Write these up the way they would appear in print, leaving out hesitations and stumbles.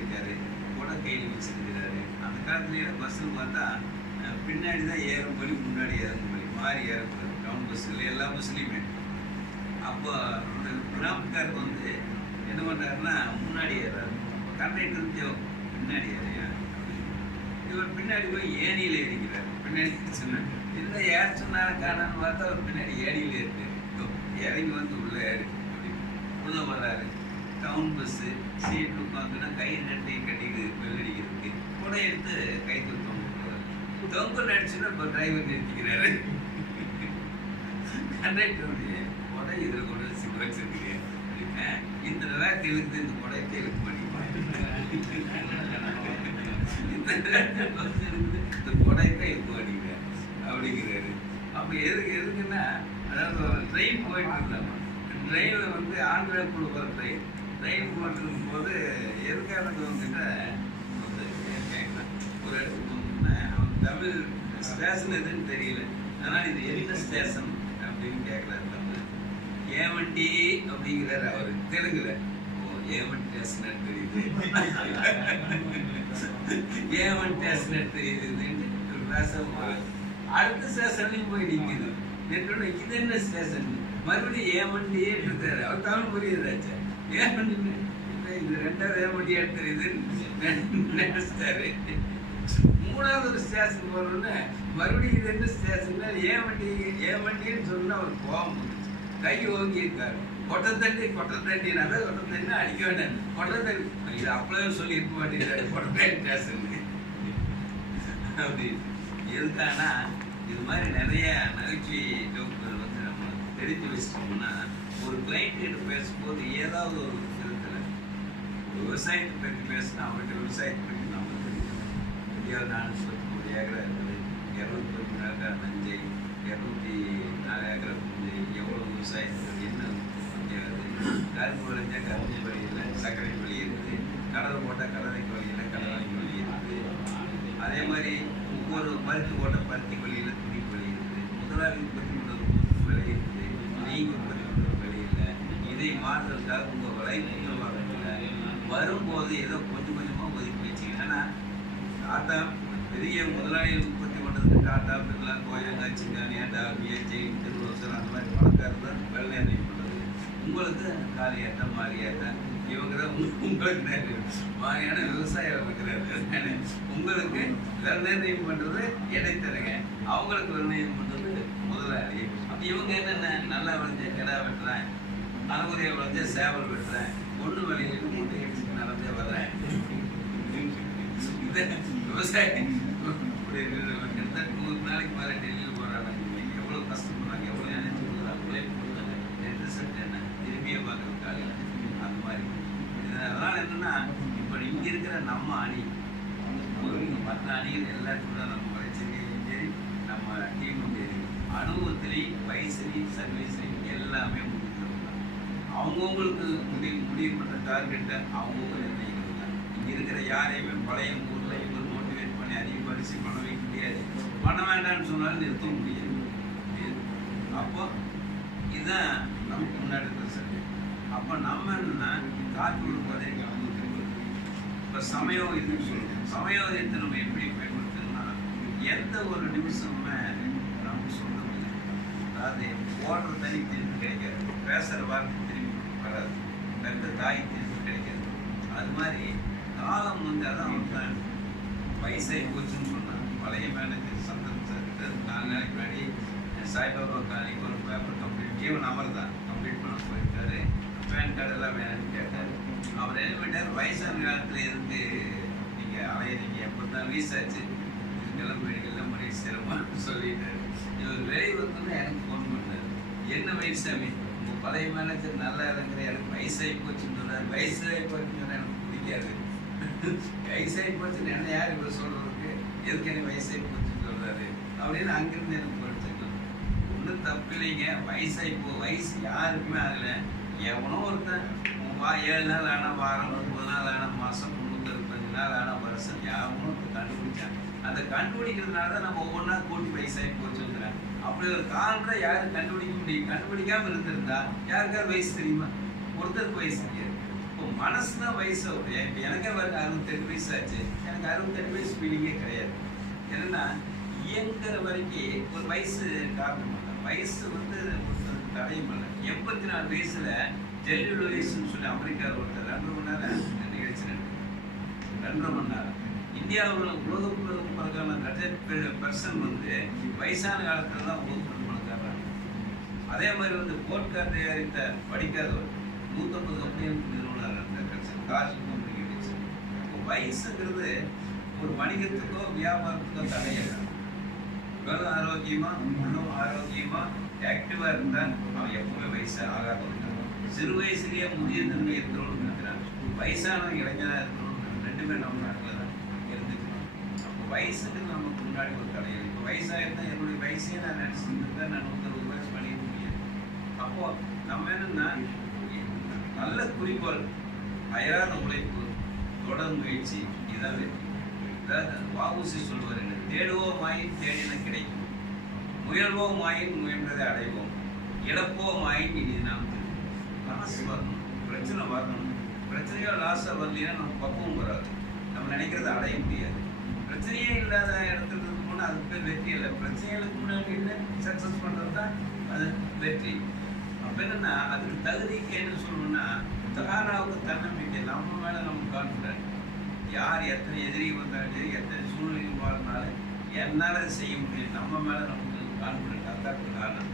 இருக்காரு, கொடை கையில் வச்சிருக்கிறாரு. அந்த காலத்துல பஸ்ஸில் பார்த்தா பின்னாடி தான் ஏறும்படி முன்னாடி ஏறும்படி மாறி ஏறக்கூடாது டவுன் பஸ்ஸில் எல்லா பஸ்ஸுலேயுமே. அப்போ இந்த கிராமத்துக்காரருக்கு வந்து என்ன பண்ணுறாருன்னா முன்னாடி ஏறாரு. கண்டக்டர் பின்னாடி ஏறியா இவர் பின்னாடி போய் ஏணியில் ஏறிக்கிறார். பின்னாடி சொன்னார் என்ன ஏற சொன்னாலும் காணான்னு பார்த்தா அவர் பின்னாடி ஏணியில் ஏறிட்டார். இறங்கி வந்து உள்ளே ஏறி அப்படின்னு உள்ளே வர்றாரு. டவுன் பஸ்ஸு சீட்டு உட்காந்துன்னா கை ரெண்டையும் கட்டிக்கு வெள்ளடிக்கிறதுக்கு கொடை எடுத்து கை தொங்கல் அடிச்சுன்னா இப்போ டிரைவர் நிறுத்திக்கிறாரு. கண்டக்டருடைய கொடை இதில் கொண்டு வந்து வச்சிருக்கீங்க அப்படின்னா இந்த நேரத்தில் இழுத்து இந்த கொடை இழுக்க மாட்டேங்குது, இந்த கொடைக்கு இழுக்க மாட்டேங்குது அப்படிங்கிறாரு. அப்போ எதுக்குன்னா அதாவது ட்ரெயின் போயிட்டு இருந்தாங்க. ட்ரெயினில் வந்து ஆந்திராவுக்குள்ள போகிற ட்ரெயின் போயிட்டு இருக்கும்போது எதுக்கானவங்கிட்ட வந்து ஒரு இடத்துக்கு போகணும்னா அவன் தமிழ் ஸ்டேஷன் எதுன்னு தெரியல. அதனால் இது என்ன ஸ்டேஷன் அப்படின்னு கேட்குறாரு. தமிழ் ஏவண்டி அப்படிங்கிறாரு அவர் தெலுங்குல. ஓ ஏவன் ஸ்டேஷன் தெரியுது, ஏவன் ஸ்டேஷன் தெரியுதுன்னு பேச போகிறார். அடுத்த ஸ்டேஷன்லையும் போய் நிற்குது. என்னோட இது என்ன ஸ்டேஷன் மறுபடியும் ஏவண்டியே இருக்காரு. அவர் தமிழ் புரியுதாச்சா ஏவண்டி இது ரெண்டாவது ஏவண்டியா தெரியுதுன்னு நினைச்சிட்டாரு. மூணாவது ஒரு ஸ்டேஷன் போறோன்னு மறுபடியும் இது என்ன ஸ்டேஷன் ஏவண்டின்னு சொன்னா அவர் கோபம் கை ஓங்கி இருக்காரு. கொட்டை தண்டி கொட்டை தண்டி அடிக்க வேண்டாம். கொட்டை தண்ணி இது அப்பவே சொல்லி இருக்க மாட்டேங்கிறாரு கொட்டை ஸ்டேஷன் அப்படின்னு. எதுக்கானா இது மாதிரி நிறைய நகைச்சுவை ஜோக்குகள் வந்து நம்ம தெரிஞ்சு வச்சிட்டோம்னா ஒரு கிளைண்ட் கிட்ட பேசும்போது ஏதாவது ஒரு விதத்தில் ஒரு விவசாயத்தை பற்றி பேசினா அவர்கிட்ட விவசாயத்தை பற்றி நம்ம தெரிஞ்சுக்கணும். இந்தியாவில் 430 ஏக்கரா இருக்குது, 214 ஏக்கரா நஞ்சை, 204 ஏக்கரா புஞ்சை, எவ்வளோ விவசாயத்துக்கு என்ன முடியாது, கரும்பு விளைஞ்சா கரும்பு வழியில் சர்க்கரை வழி இருக்குது, கடலை போட்டால் கடலைக்கு வழியில் கடலைக்கு வழி இருக்குது. அதே மாதிரி ஒவ்வொரு பருத்தி போட்ட பருத்தி வழியில் துணி வழி இருக்குது, முதலாளி உற்பத்தி பண்ணுறது விலை இருக்குது, நீங்கள் உற்பத்தி பண்ணுறது விலை இல்லை. இதை மாறுறதுக்காக உங்கள் விலை வரல வரும்போது ஏதோ கொஞ்சம் கொஞ்சமாக ஒதுக்கி வச்சுங்க. ஏன்னா டாட்டா பெரிய முதலாளிகள் உற்பத்தி பண்ணுறதுக்கு டாட்டா பிர்லா கோயங்கா சிங்கானியா டாபியா ஜெயின் திருவசர் அந்த மாதிரி பணக்காரர் தான் வெள்ளை நிர்ணயம் பண்ணுறது. உங்களுக்கு காலியாட்டா மாரியாட்டா இவங்க தான் உங்களுக்கு மாதிரியான விவசாயம் இருக்கிறாரு. உங்களுக்கு நிர்ணயம் பண்ணுறது இடைத்தரங்க, அவங்களுக்கு நிர்ணயம் பண்ணுறது முதலாளி. அப்போ இவங்க என்னென்ன நல்லா விளைஞ்ச கிடா வெட்டுறேன், அனுகுதியை விளைஞ்ச சேவல் வெட்டுறேன், ஒன்று வழியில் மூட்டை அடிச்சுட்டு நடந்தே வர்றேன். இந்த விவசாயம் கிட்டத்தட்ட 100 நாளைக்கு மேலே டெல்லியில் போகிறாங்க. எவ்வளோ கஷ்டப்படுறாங்க, எவ்வளோ நினைச்சு கொடுக்குறாங்க, உழைப்பு கொடுக்குறாங்க. ரிசல்ட் என்ன திரும்பிய பார்க்குற காலையில் அந்த மாதிரி. அதனால் என்னென்னா இப்போ இங்கே இருக்கிற நம்ம அணி ஒரு மற்ற அணிகள் எல்லாத்துக்கும் நம்ம வளர்ச்சியும் சரி நம்ம டீமும் சரி அனுபவத்திலையும் வயசுலையும் சர்வீஸ்லையும் எல்லாமே முடிக்கிறவங்க அவங்கவுங்களுக்கு முடிவு பண்ணுற டார்கெட்டை அவங்கவுங்க நிர்ணயிக்கிறாங்க. இங்கே இருக்கிற யாரையுமே பழைய ஊரில் இவங்க மோட்டிவேட் பண்ணி அதிக பரிசு பண்ண வைக்க முடியாது, பண்ண வேண்டாம்னு சொன்னாலும் நிறுத்த முடியாது. அப்போ இதுதான் நமக்கு முன்னாடி இருக்கிற சப்ஜெக்ட். அப்போ நம்ம என்னன்னா காற்று விடும்போதே கவனத்துக்கு இப்போ சமயோகிதம் சொல்லுவோம். சமயோகிதத்தை நம்ம எப்படி பயன்படுத்தணும்னா எந்த ஒரு நிமிஷமுமே நமக்கு சொந்தம் இல்லை. அதாவது ஓடுற தண்ணி திரும்பி கிடைக்காது, பேசுகிற வார்த்தை திரும்பி வராது, பெற்ற தாய் திரும்பி கிடைக்காது. அது மாதிரி காலம் வந்து அதான் ஒருத்தன் வயசாகி போச்சுன்னு சொன்னான். பழைய மேனேஜர் சந்தன் சார் கிட்ட 4 நாளைக்கு முன்னாடி சாய்பாபா காலைக்கு ஒரு பேப்பர் கம்ப்ளீட் ஜீவன் அவர் தான் கம்ப்ளீட் பண்ண போயிருக்காரு. பேன் கார்டு எல்லாம் வேணும்னு கேட்டார். அவர் என்ன பண்ணிட்டார், வயசான காலத்தில் இருந்து நீங்கள் அலையிறீங்க, எப்போ தான் வீசாச்சு இதுக்கெல்லாம் மெடிக்கெல்லாம் பண்ணி சிரமம்னு சொல்லிட்டார். இவர் வெளியே வந்து எனக்கு ஃபோன் பண்ணார். என்ன வயசாமி உங்கள் பழைய மேனேஜர் நல்லா இருக்கிற, எனக்கு வயசாகி போச்சுன்னு சொன்னார். வயசாகி போச்சுன்னு சொன்னால் எனக்கு பிடிக்காது. வயசாகி போச்சுன்னு என்ன யார் இவ்வளோ சொல்கிறதுக்கு, எதுக்கு எனக்கு வயசாகி போச்சுன்னு சொல்கிறாரு அப்படின்னு அங்கேருந்து எனக்கு படிச்சுக்கலாம். ஒன்றும் தப்பு இல்லைங்க, வயசாகி வயசு யாருக்குமே ஆகலை. எவனோ ஒருத்தன் 7 நாள் ஆனால் வாரம், 30 நாள் ஆனால் மாதம், 365 நாள் ஆனால் வருஷம் யாரும் கண்டுபிடிச்சாங்க. அதை கண்டுபிடிக்கிறதுனால தான் நம்ம ஒவ்வொன்றா கூட்டி வயசாகி போச்சுங்கிறேன். அப்படி ஒரு காலம் யாரும் கண்டுபிடிக்க முடியும். கண்டுபிடிக்காமல் இருந்திருந்தா யாருக்காவது வயசு தெரியுமா? ஒருத்தருக்கு வயசு தெரியாது. இப்போ மனசு தான் வயசு ஆகுது. இப்போ எனக்கே பாருங்க 68 வயசு ஆச்சு. எனக்கு 68 வயசு ஃபீலிங்கே கிடையாது. என்னன்னா இயங்குற வரைக்கும் ஒரு வயசு காரணம் இல்லை. வயசு வந்து ஒருத்தருக்கு தடையும் இல்லை. 84 வயசுல ஜெல்லி லூயிஸ்ன்னு சொல்லி அமெரிக்காவில் ஒருத்தர் 2 மணி நேரம் நிகழ்ச்சி நடக்கும். 2 மணி நேரம். இந்தியாவில் உலகப்பெருக்கான 30% வந்து வயசான காலத்தில் தான் உலகப்பெருக்கான. அதே மாதிரி வந்து போட்கார் தயாரித்த படிக்காதவர் 150 கம்பெனிகளுக்கு நிறுவனர் காசு கம்பெனி. வயசுங்கிறது ஒரு வணிகத்துக்கோ வியாபாரத்துக்கோ தடையில்லை. உடலும் ஆரோக்கியமா உள்ளும் ஆரோக்கியமா ஆக்டிவா இருந்தால் அவன் எப்பவுமே வயசு ஆகாத இருக்கான். சிறு வயசுலேயே முதிய தன்மை இருக்கிறவங்க இருக்கிறான். வயசானவங்க இளைஞராக இருக்கிறவங்க 2 நம்ம நாட்டில் தான் இருந்துக்கணும். அப்போ வயசுக்கு நமக்கு முன்னாடி ஒரு தடையில்லை. இப்போ வயசாயிருந்தா என்னுடைய வயசையே நான் நினைச்சிருந்தா நான் 160 வயசு பண்ணிக்க முடியாது. அப்போ நம்ம என்னன்னா நல்ல குறிக்கோள், அயராத உழைப்பு, தொடர் முயற்சி, இதான் வெற்றி. வாவுசி சொல்வார், என்ன தேடுவோமாயின் தேடின கிடைக்கும், முயல்வோமாயின் முயன்றதை அடைவோம், இழப்போமாயின் இனி நாம் லாஸ் வரணும். பிரச்சனை வரணும். பிரச்சனையோ லாஸாக வரலைன்னா நம்ம பக்குவம் வராது. நம்ம நினைக்கிறத அடைய முடியாது. பிரச்சனையே இல்லாத இடத்துல இருக்கும்போது அதுக்கு பேர் வெற்றி இல்லை. பிரச்சனைகளுக்கு முன்னாடி சக்ஸஸ் பண்ணுறது தான் அது வெற்றி. அப்போ என்னன்னா அதுக்கு தகுதிக்கு என்ன சொல்லணும்னா தாராவுக்கு தன்னம்பிக்கை. நம்ம மேலே நம்ம கான்ஃபிடன்ட். யார் எத்தனை எதிரி வந்தாலும் எத்தனை சூழ்நிலைகள் மாறினாலும் என்னால் செய்ய முடியும். நம்ம மேலே நமக்கு கான்ஃபிடன்ட். அதுதான் காரணம்.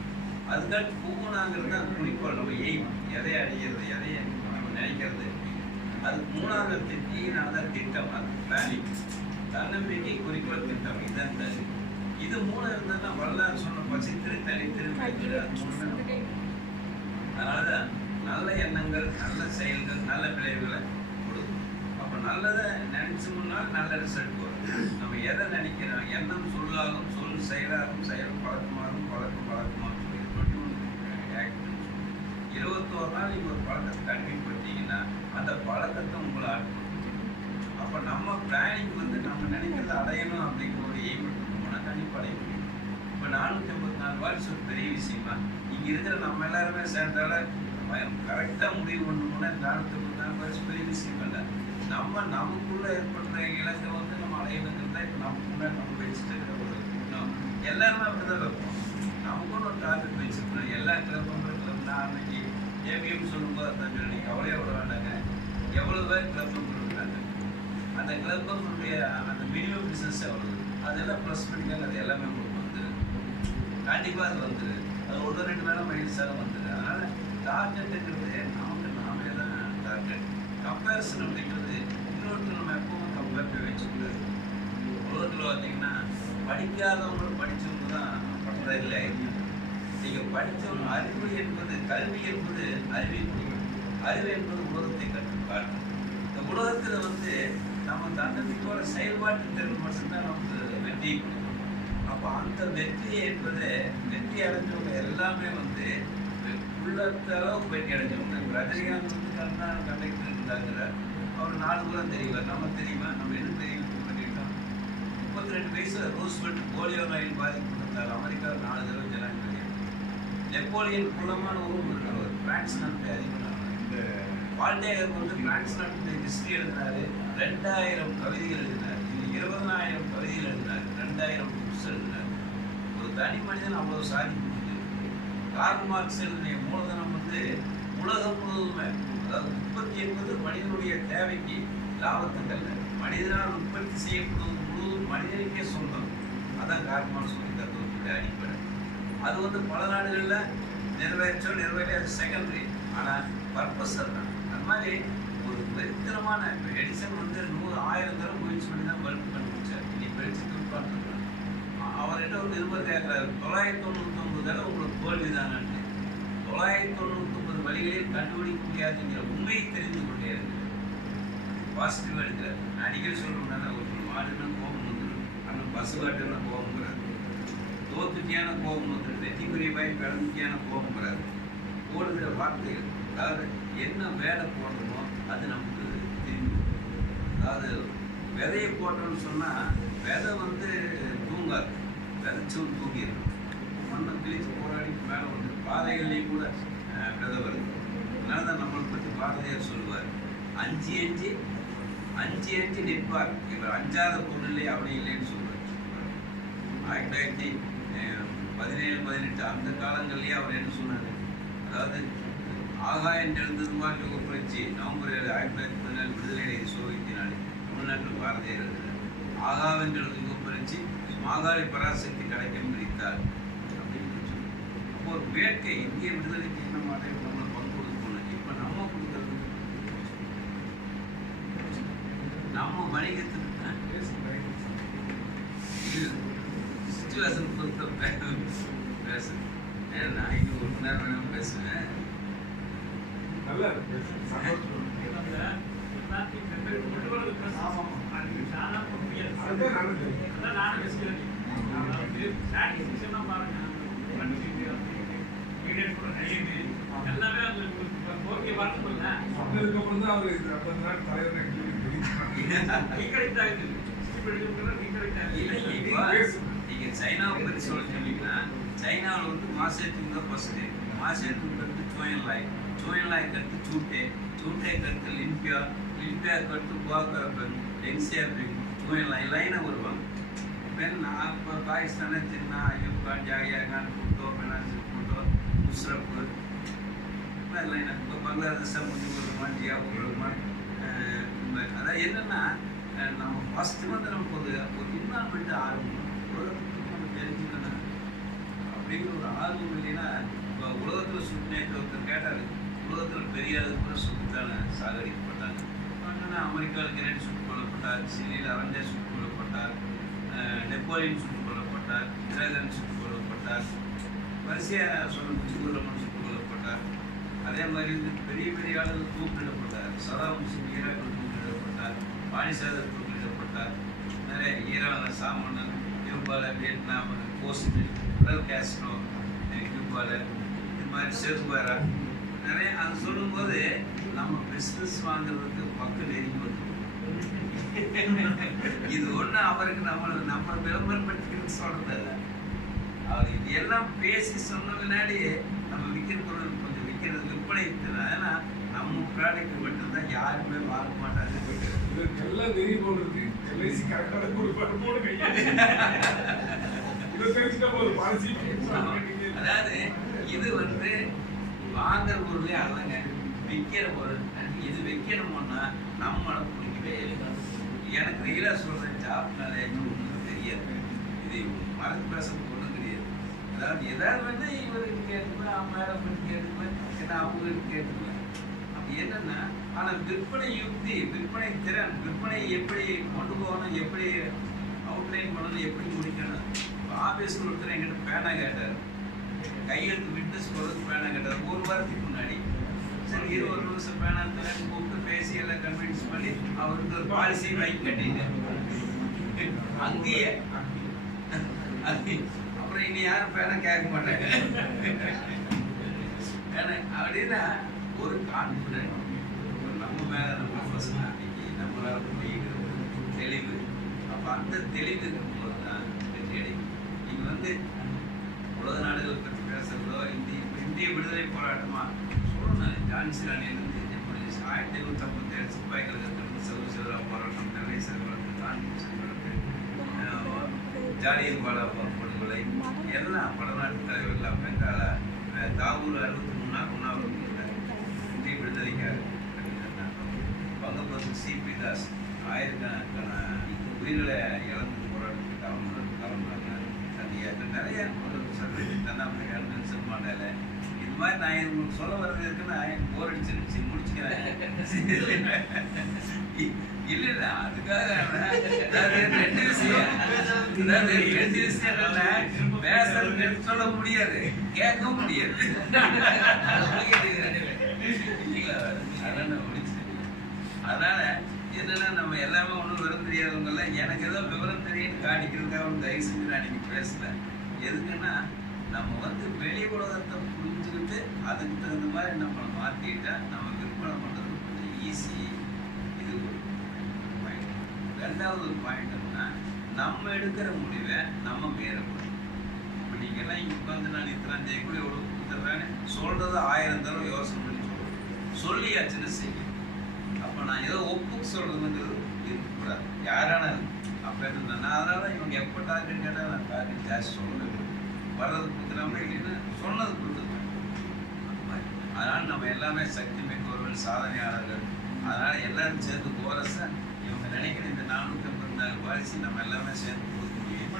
அதுக்காக பூனாங்கிறது தான் குறிக்கோள். நம்ம எய்ம், எதை அடைகிறது, எதை நம்ம நினைக்கிறது. அதுக்கு 3வது தீனாதான் திட்டம். அது பிளானிங். தன்னம்பிக்கை, குறிக்கோள், திட்டம். இதுதான் தகுதி. இது 3 இருந்தால்னா வரலாறு சொன்ன சித்திரை தனித்திரு. அதனாலதான் நல்ல எண்ணங்கள், நல்ல செயல்கள், நல்ல விளைவுகளை கொடுக்கும். அப்போ நல்லதை நினைச்சோம்னா நல்ல ரிசல்ட் வரும். நம்ம எதை நினைக்கிறோம், எண்ணம் சொல்லாகும், சொல் செயலாகும், செயல் பழக்கமாகும், பழக்கம் பழக்கமாகும். 21 நாள் நீங்கள் ஒரு பழக்கத்தை கண்டிப்பாக அந்த பழக்கத்தை உங்களை ஆட்டும். அப்போ நம்ம பிளானிங் வந்து நம்ம நினைக்கிறத அடையணும் அப்படிங்கிற ஒரு எய்ம் போனால் கண்டிப்பாக அடைய முடியும். இப்போ 454 வாட்ஸ் ஒரு பெரிய விஷயமா? இங்கே இருக்கிற நம்ம எல்லாருமே சேர்ந்தால கரெக்டாக முடிவு பண்ணணும்னா 454 வாட்ஸ் பெரிய விஷயம் இல்லை. நமக்குள்ள ஏற்படுற இலக்கை வந்து நம்ம அடையணுங்கிறது தான் இப்போ நமக்கு முன்னாடி நம்ம வச்சுட்டு ஒரு எல்லாருமே அப்படிதான் வைப்போம். நமக்குன்னு ஒரு டார்கெட் வச்சுருக்கோம். எல்லா கிளப்பும் நான் அன்னைக்கு ஏபிஎம் சொல்லும்போது அதான் சொன்னீங்க, அவ்வளோ எவ்வளோ வேண்டாங்க, எவ்வளோ பேர் கிளப்பும் கொடுக்குறாங்க. அந்த கிளப்புடைய அந்த மினிமம் பிஸ்னஸ் எவ்வளோ, அதெல்லாம் ப்ளஸ் பண்ணிக்காங்க. அது எல்லாமே உங்களுக்கு வந்துடுது. கண்டிப்பாக அது வந்துடுது. அது 1-2 வேலை மைனஸாக வந்துடுது. அதனால் டார்கெட்டுங்கிறது நமக்கு நாமே தான் டார்கெட். கம்பேரிசன் அப்படிங்கிறது இன்னொருத்தர் நம்ம எப்பவும் கம்பேர் பண்ணி வச்சுக்கூடாது. உலகத்தில் பார்த்தீங்கன்னா படிக்காதவங்களும் படித்தவங்க தான் பட்டதாரியில் ஆயிடுச்சு. நீங்கள் படித்தவங்க அறிவு என்பது, கல்வி என்பது அறிவை கொடுக்கும். அறிவு என்பது உலகத்தை கற்றுக்காட்டும். இந்த உலகத்தில் வந்து நம்ம தன்னம்பிக்கையோட செயல்பாட்டு திறன் மட்டும்தான் நமக்கு வெற்றியை கொடுக்கும். அப்போ அந்த வெற்றியை என்பது வெற்றி அடைஞ்சவங்க எல்லாமே வந்து உள்ளத்த அளவுக்கு வெற்றி அடைஞ்சவங்க. ரஜினிகாந்த் வந்து கண்டக்டர் இருந்தாங்கிறார். அவர் 4 பேரும் தெரிவார். நம்ம தெரியுமா? நம்ம என்ன தெரியும் பண்ணிட்டோம். 32 வயசுல ரூஸ்வெல்ட் போலியோ நோயில் பாதிக்கப்பட்டிருந்தார். அமெரிக்காவில் 4 தடவை ஜனாதிபதி. நெப்போலியன் குலமான ஊர் இருக்கிறவர். பிரான்ஸ் நாட்டை அதிபரானார். இந்த வால்டேர் வந்து பிரான்ஸ் நாட்டு ஹிஸ்டரி எழுதினாரு. 2000 கவிதைகள் எழுதினார். 20,000 கவிதைகள் எழுதினார். 2000 புக்ஸ் எழுதினார். ஒரு தனி மனிதன் அவ்வளவு சாதிக்க முடியும். கார்ல் மார்க்ஸ் எழுதிய மூலதனம் வந்து உலகம் முழுவதுமே, அதாவது உற்பத்தி என்பது மனிதனுடைய தேவைக்கு, லாபத்துக்கு அல்ல. மனிதனால் உற்பத்தி செய்யப்படுவது முழுவதும் மனிதனுக்கே சொந்தம். அதான் கார்ல் மார்க்ஸ் தத்துவத்துடைய அடிப்படை. அது வந்து பல நாடுகளில் நிறைவேறி அது செகண்டரி. ஆனால் பர்பஸ் அதுதான். அது மாதிரி ஒரு வெறித்தனமான எடிசன் வந்து 100,000 தடவை முயற்சி பண்ணி தான் பல்பு கண்டுபிடிச்சார். இன்னைக்கு வெளிச்சத்துக்கு உட்காந்துருக்காங்க. அவர்கிட்ட ஒரு நிருபர் கேட்குறாரு, 999 தடவை உங்களுக்கு தோல்வி தானே. 999 வழிகளில் கண்டுபிடிக்க முடியாதுங்கிற உண்மையை தெரிந்து கொண்டே இருக்கு. பாசிட்டிவாக எடுக்கிறார். நான் அடிக்கடி சொல்லணும்னா ஒரு மாடுன்னா கோபம் வந்துடும். ஆனால் பசுவாட்டுன்னா கோபம் வராது. தோத்துட்டியான கோபம் வந்துடும். வெற்றிக்குரிய பாய் கடந்துட்டியான கோபம் வராது. போடுகிற வார்த்தைகள், அதாவது என்ன வேலை போடணுமோ அது நமக்கு தெரியும். அதாவது விதையை போட்டோம்னு சொன்னால் விதை வந்து தூங்காது. விதைச்சும் தூங்கிடும். மண்ணை பிரித்து போராடி மேலே வந்து பாதைகள்லேயும் கூட விதை வருது. அதனால தான் நம்மளை பற்றி பாரதியார் சொல்லுவார், அஞ்சு அஞ்சு நிற்பார். இவர் அஞ்சாத பொருளே அவனே இல்லைன்னு சொல்றாரு. 1917-18 அந்த காலங்கள்லயே அவர் என்ன சொன்னாரு, அதாவது ஆகாயம் எழுந்ததுமா யுக புரட்சி நவம்பர் 7, 1917 விடுதலை சோவியத்தினாலே தமிழ்நாட்டில் பாரதியார் எழுதுகிறார். ஆகாவென்றது யுக புரட்சி மாகாளி பராசக்தி கடைக்கம் பிரித்தார் அப்படின்னு சொல்லி. அப்போ ஒரு வேட்கை இந்திய விடுதலைக்கு என்ன மாதிரி நம்மளை பங்கு கொடுக்கணும். இப்போ நம்ம கொடுக்கறது நம்ம வணிகத்துக்கு சிச்சுவேஷன் பொறுத்த பேசு. நான் இன்னும் 1 மணி நேரம் வேணும் பேசுவேன். நல்லா நீங்க சைனாவை பத்தி சொல்ல சொன்னீங்கன்னா, சைனாவில் வந்து மாசேத்துக்கு தான் ஃபர்ஸ்ட். மாசேத்துக்கு அடுத்து சோயன்லாய் கடுத்து சூட்டே கடுத்து லிம்பியா கடுத்து குவாகரபன் டெங்சியாபிங் சோயன்லாய் லைனாக வருவாங்க. நான் இப்போ பாகிஸ்தானே சின்னா அயூப் கான் ஜாகியா கான் பூட்டோ பெனாசிர் பூட்டோ முஷ்ரப் லைனா. இப்போ பங்களாதேஷா முஜிபுர் ரஹ்மான் ஜியாவுர் ரஹ்மான். அதாவது என்னென்னா நம்ம ஃபஸ்ட்டு வந்து நமக்கு ஒரு இன்வால்மெண்ட் ஆர்வம் நம்ம தெரிஞ்சுக்கணும் அப்படிங்கிற ஒரு ஆர்வம் இல்லைன்னா இப்போ உலகத்தில் சுற்றுநேற்று ஒருத்தர் கேட்டார், உலகத்தில் பெரிய அளவு கூட சுற்றுத்தான சாகடிக்கப்பட்டாங்க. ஆனால் அமெரிக்காவில் கெனடி சுட்டுக் கொல்லப்பட்டார், சிலியில் அரஞ்சா சுட்டுக் கொல்லப்பட்டார், நெப்போலியன் சுட்டுக் கொல்லப்பட்டார், இந்திராகாந்தி சுட்டுக் கொல்லப்பட்டார், வரிசையாக சொன்ன முஜிபுர் ரஹ்மான் சுட்டுக் கொல்லப்பட்டார். அதே மாதிரி பெரிய பெரிய ஆளுகள் தூக்கிலிடப்பட்டார். சதாம் ஹுசேன் ஈராக்கில் தூக்கிலிடப்பட்டார், பானிசாதர் தூக்கிலிடப்பட்டார். நிறைய ஈரானில் சாமன், கியூபாவில் வியட்நாம், போஸ்ட் பிடல் காஸ்ட்ரோ, கியூபாவில் இது மாதிரி சேகுவேரா நிறைய. அது சொல்லும்போது நம்ம பிஸ்னஸ் வாங்குறதுக்கு மக்கள் நெருங்கி வந்து இது ஒன்று அவருக்கு நம்ம விளம்பரப்படுத்திக்கிறது சொல்றதில்ல. அவர் இது எல்லாம் பேசி சொன்ன முன்னாடி நம்ம விற்கிற பொருள் கொஞ்சம் விற்கிறது விற்பனை இருக்குது. ஏன்னா நம்ம ப்ராடக்ட் மட்டும்தான் யாருமே வாங்க மாட்டாங்க. எல்லாம் வெறி போடுறது எல்ஐசி கரெக்டாக போடுங்க. அதாவது இது வந்து வாங்குற பொருளே அல்லங்க, விற்கிற பொருள். இது விற்கணும்னா நம்மளை பிடிக்கவே இல்லை. எனக்கு ரியலாக சொல்கிறேன், ஜாப்னால ஒன்றும் தெரியாது. இது மறந்து பேசுறது ஒன்றும் தெரியாது. அதாவது எதாவது வந்து இவருக்கு கேட்டுக்குவேன், மேடம் கேட்டுக்குவேன், ஏன்னா அவங்களுக்கு கேட்டுக்குவேன். அப்படி என்னன்னா, ஆனால் விற்பனை யுக்தி, விற்பனை திறன், விற்பனை எப்படி கொண்டு போகணும், எப்படி அவுட்லைன் பண்ணணும், எப்படி முடிக்கணும். ஆஃபீஸில் ஒருத்தர் என்கிட்ட பேனா கேட்டார், கையெழுத்து விட்னஸ் போகிறதுக்கு பேனா கேட்டார். 1 வாரத்துக்கு முன்னாடி. சரி 20 நிமிஷம் பேனா கூப்பிட்டு பேசி எல்லாம் கன்வின்ஸ் பண்ணி அவருக்கு ஒரு பாலிசி வாங்கி கட்டிட்டேன் அங்கேயே. அப்புறம் இனி யாரும் பேனா கேட்க மாட்டாங்க. அப்படின்னா ஒரு கான்ஃபிடென்ட் நம்ம மேலே நம்ம பர்சனாலிட்டிக்கு நம்மளால முடியுங்கிற தெளிவு. அப்போ அந்த தெளிவு இருக்கும்போது தான் வெற்றி அடையும். நீங்கள் வந்து உலக நாடுகளை பற்றி பேசுகிறதோ இந்திய விடுதலை போராட்டமா சொல்லணும். ஜான்சி ராணியிலிருந்து 1757 சிப்பாய் கழகத்திலிருந்து சவுசிவரா போராட்டம், நெல்லை சிறுவனுக்கு, காந்தி சிறுவனுக்கு, ஜாலியன் வாலா படுகொலை எல்லாம் வடநாட்டு தலைவர்கள் பெங்கால தாகூர் 63 உண்ணாவிரதம் இருந்தார் இந்திய விடுதலைக்காக. பங்கபந்து சிபி தாஸ் ஆயிரக்கணக்கான உயிர்களை இழந்து போராட்டத்துக்கு அவங்க நிறைய தென்னாப்பிரிக்கா, நெல்சன் மண்டேலா. இது மாதிரி நான் உங்களுக்கு சொல்ல வர்றது இருக்குன்னா போர் அடிச்சிருச்சு, முடிச்சுக்கிறேன். இல்ல அதுக்காக 2 விஷயம் பேச சொல்ல முடியாது, கேட்க முடியாது. அதனால என்னன்னா நம்ம எல்லாமே ஒன்றும் விவரம் தெரியாதவங்கல்ல. எனக்கு ஏதோ விவரம் தெரியும்னு காட்டிக்கிறதுக்காக தயவு செஞ்சு நான் இன்னைக்கு பேசல. எதுக்குன்னா நம்ம வந்து வெளி உலகத்தை புரிஞ்சுக்கிட்டு அதுக்கு தகுந்த மாதிரி நம்மளை மாற்றிக்கிட்டா நம்ம விற்பனை பண்ணுறது கொஞ்சம் ஈஸி. இது ஒரு பாயிண்ட். 2வது ஒரு பாயிண்ட் என்னன்னா, நம்ம எடுக்கிற முடிவை நம்ம மீறக்கூடாது. இப்போ நீங்கள்லாம் இங்கே உட்காந்து நான் இத்தனை செய்யக்கூடிய எவ்வளோ கொடுத்துட்றேன்னு சொல்கிறத 1000 தடவை யோசனை பண்ணி சொல்லியாச்சுன்னு செய்யும். அப்போ நான் ஏதோ ஒப்புக்கு சொல்றதுங்கிறது இருக்கக்கூடாது. யாரான அப்போ இருந்தேன்னா அதனால இவங்க எப்போ டார்கெட் கேட்டால் நான் டார்கெட் ஜாஸ்தி சொல்லுறது வர்றது கொடுத்துடாம இல்லைன்னா சொன்னது கொடுத்துருவேன். அந்த மாதிரி அதனால் நம்ம எல்லாமே சக்தி மிக்கவர்கள், சாதனையாளர்கள். அதனால் எல்லாரும் சேர்ந்து கோரஸை இவங்க நினைக்கிற இந்த 454 பாலிசி நம்ம எல்லாமே சேர்ந்து கொடுக்க முடியும்.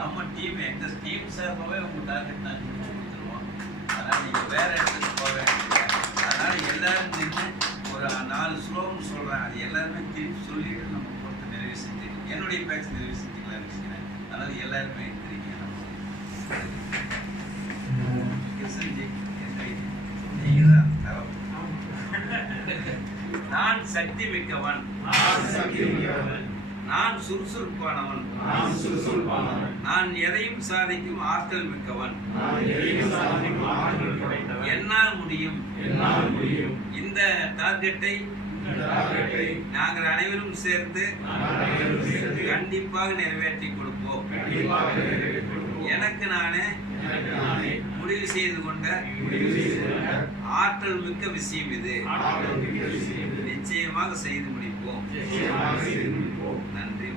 நம்ம டீம் எங்கள் டீம் சார்பாகவே உங்கள் டார்கெட் நாங்கள் முடிச்சு கொடுத்துருவோம். அதனால் நீங்கள் வேறு இடத்துக்கு போக வேண்டியது. அதனால் எல்லாரும் நின்று ஒரு 4 ஸ்லோகம்னு சொல்கிறேன், அது எல்லாருமே திருப்பி சொல்லிட்டு நம்ம பொறுத்து நிறைவு செஞ்சுருக்கோம். என்னுடைய பேச்சு நிறைவு செஞ்சுக்கலாம்னு நினைக்கிறேன். அதனால் எல்லாருமே இருக்கிறீங்க. நீங்கள் தான் தரவு. நான் சக்தி மிக்கவன், நான் சுறுசுறுப்பானவன், நான் எதையும் சாதிக்கும் ஆற்றல் மிக்கவன், என்னால் முடியும். இந்த டார்கெட்டை நாங்கள் அனைவரும் சேர்ந்து கண்டிப்பாக நிறைவேற்றி கொடுப்போம். எனக்கு நானே முடிவு செய்து கொண்ட ஆற்றல் மிக்க விஷயம் இது. நிச்சயமாக செய்து முடிப்போம். நன்றி.